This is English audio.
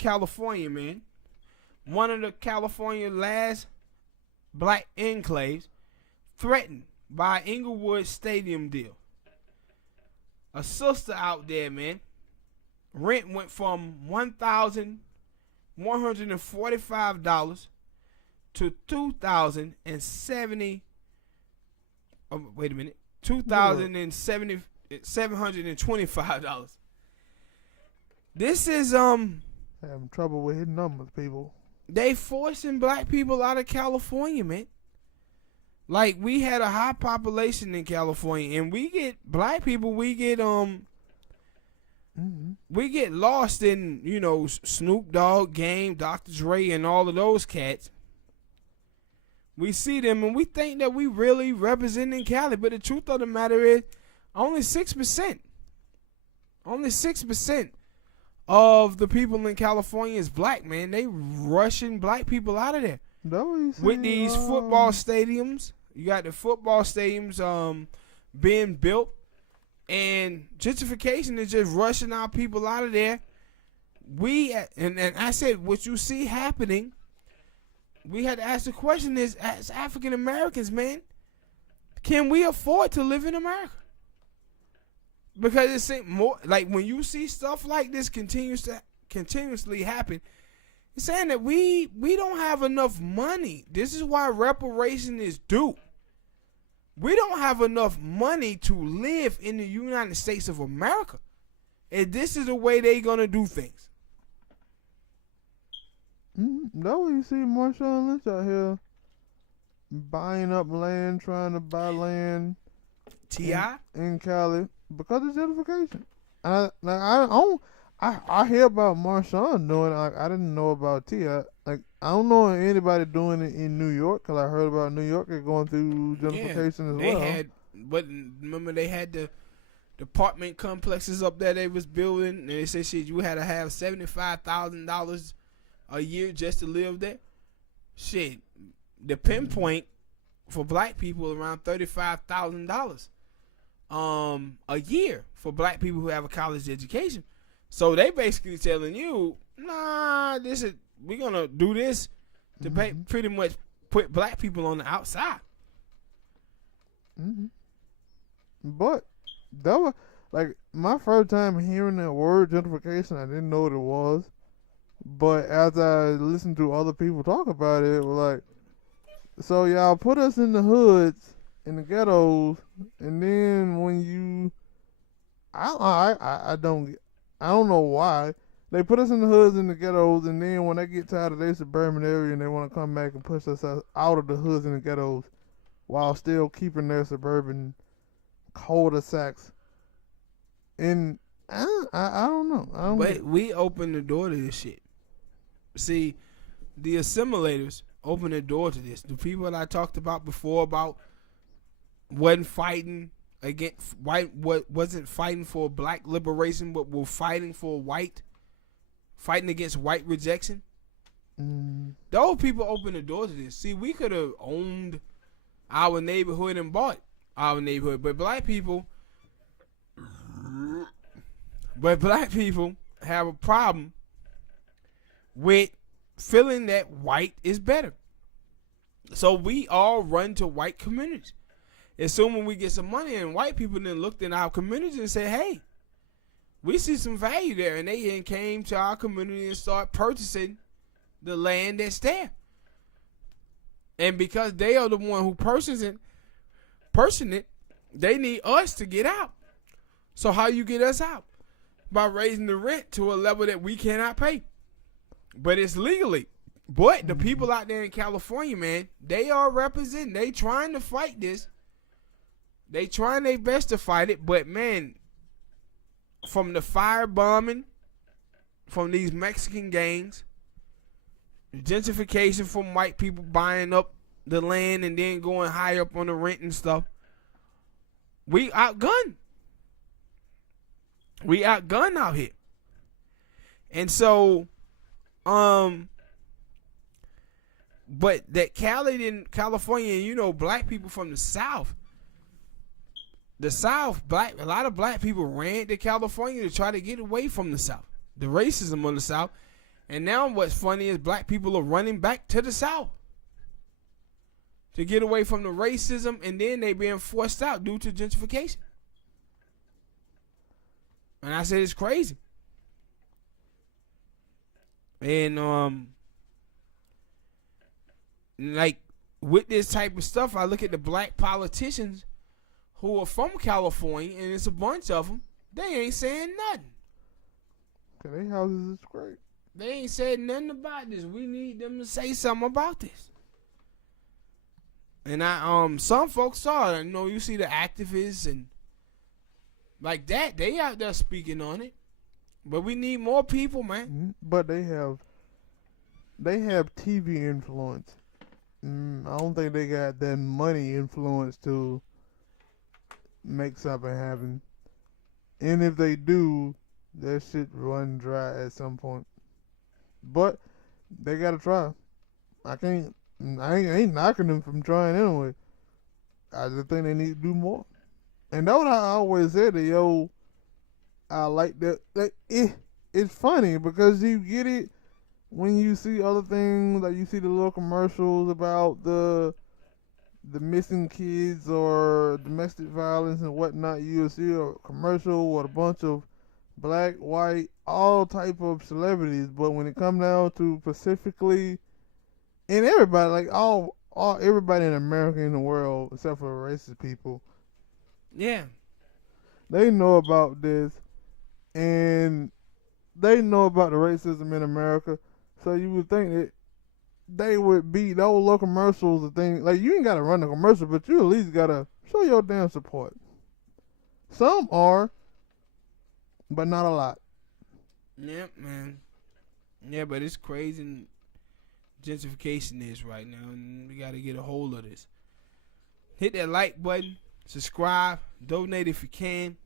California, man. One of the California last black enclaves threatened by Inglewood Stadium deal. A sister out there, man. Rent went from $1,145 to $2,070. Oh, wait a minute, $2,725. This is having trouble with hitting numbers, people. They forcing black people out of California, man. Like, we had a high population in California, and we get black people. We get we get lost in, you know, Snoop Dogg, Game, Dr. Dre, and all of those cats. We see them and we think that we really representing Cali, but the truth of the matter is, only 6%. Only 6% of the people in California is black, man. They rushing black people out of there. With these football stadiums. You got the football stadiums being built, and gentrification is just rushing our people out of there. And I said, what you see happening, we had to ask the question is, as African Americans, man, can we afford to live in America? Because it seems more like when you see stuff like this continuously happen, it's saying that we don't have enough money. This is why reparation is due. We don't have enough money to live in the United States of America. And this is the way they're going to do things. No, you see Marshawn Lynch out here buying up land, trying to buy land T.I. in Cali because of gentrification. I hear about Marshawn doing it. I didn't know about T.I. Like, I don't know anybody doing it in New York because I heard about New York is going through gentrification as well. Remember they had the apartment complexes up there they was building, and they said shit, you had to have $75,000 a year just to live there. Shit, the pinpoint for black people around $35,000 a year for black people who have a college education. So they basically telling you, nah, we're gonna do this to pay, pretty much put black people on the outside. But that was like my first time hearing that word gentrification. I didn't know what it was, but as I listened to other people talk about it, it was like, so y'all put us in the hoods, in the ghettos, and then when you, I don't know why they put us in the hoods and the ghettos, and then when they get tired of their suburban area and they want to come back and push us out of the hoods and the ghettos, while still keeping their suburban cul-de-sacs. And I don't know. But we opened the door to this shit. See, the assimilators opened the door to this. The people that I talked about before about wasn't fighting against white, wasn't fighting for black liberation, but were fighting against white rejection. Those people opened the door to this. See, we could have owned our neighborhood and bought our neighborhood, but black people have a problem with feeling that white is better. So we all run to white communities. Assuming we get some money, and white people then looked in our communities and said, hey, we see some value there. And they then came to our community and start purchasing the land that's there. And because they are the one who purchased it, they need us to get out. So how you get us out? By raising the rent to a level that we cannot pay. But it's legally. But the people out there in California, man, they are representing. They trying to fight this. They trying their best to fight it. But, man, from the firebombing, from these Mexican gangs, gentrification from white people buying up the land and then going high up on the rent and stuff, we outgunned. We outgunned out here. And so, but that California, you know, black people from the South, a lot of black people ran to California to try to get away from the South, the racism of the South. And now what's funny is black people are running back to the South to get away from the racism, and then they being forced out due to gentrification. And I said it's crazy. And like with this type of stuff, I look at the black politicians who are from California, and it's a bunch of them. They ain't saying nothing. Cause they houses is great. They ain't said nothing about this. We need them to say something about this. And some folks saw it. You know, you see the activists and like that. They out there speaking on it. But we need more people, man. But they have TV influence. I don't think they got that money influence to make something happen. And if they do, that shit run dry at some point. But they gotta try. I ain't knocking them from trying anyway. I just think they need to do more. And that's what I always said to yo. I like that. Like, it's funny because you get it when you see other things, like you see the little commercials about the missing kids or domestic violence and whatnot. You'll see a commercial with a bunch of black, white, all type of celebrities. But when it comes down to specifically, and everybody, like all everybody in America in the world, except for racist people, yeah, they know about this, and they know about the racism in America. So you would think that they would be those little commercials, the thing. Like, you ain't gotta run the commercial, but you at least gotta show your damn support. Some are, but not a lot. Yep, man. Yeah, but it's crazy. Gentrification is right now, and we gotta get a hold of this. Hit that like button, subscribe, donate if you can.